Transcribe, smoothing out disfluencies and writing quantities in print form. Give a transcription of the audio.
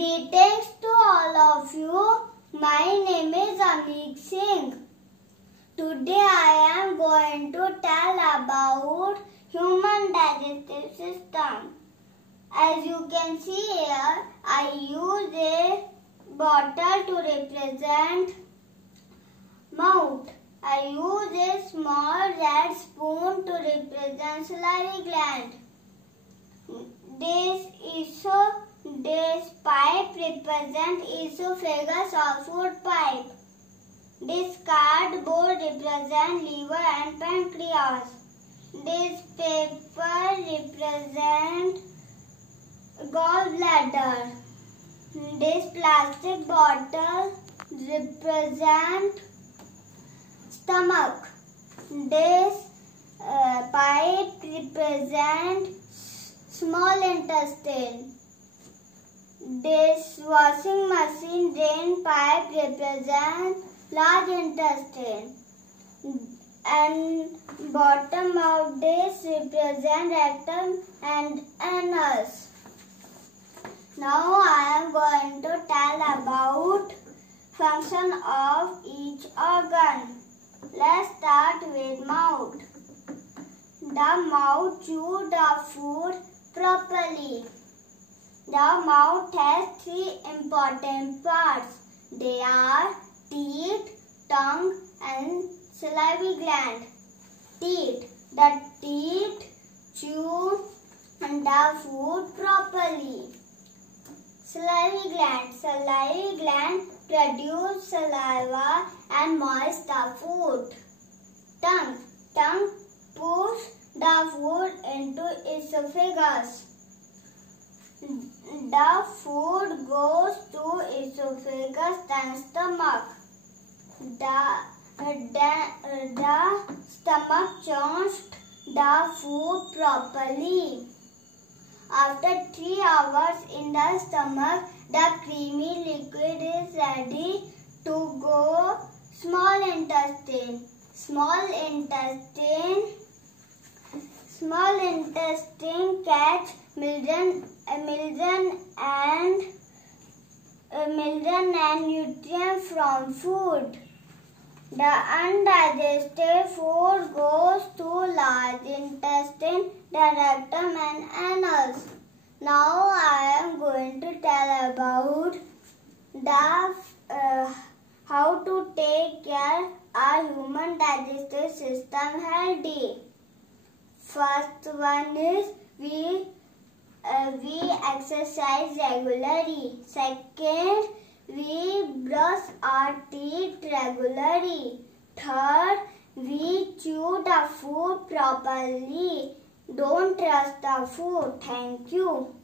Greetings to all of you. My name is Amik Singh. Today I am going to tell about human digestive system. As you can see here, I use a bottle to represent mouth. I use a small red spoon to represent salivary gland. This pipe represents esophagus or food pipe. This cardboard represents liver and pancreas. This paper represents gallbladder. This plastic bottle represents stomach. This pipe represents small intestine. This washing machine drain pipe represents large intestine. And bottom of this represents rectum and anus. Now I am going to tell about function of each organ. Let's start with mouth. The mouth chews the food properly. The mouth has three important parts. They are teeth, tongue and salivary gland. Teeth. The teeth chew the food properly. Salivary gland. Salivary gland produce saliva and moist the food. Tongue. Tongue push the food into esophagus. The food goes to esophagus then stomach. The stomach chews the food properly. After 3 hours in the stomach, the creamy liquid is ready to go small intestine. Small intestine catch milden and nutrients from food. The undigested food goes to large intestine, the rectum and anus. Now I am going to tell about how to take care our human digestive system healthy. First one is we exercise regularly. Second, we brush our teeth regularly. Third, we chew the food properly. Don't trust the food. Thank you.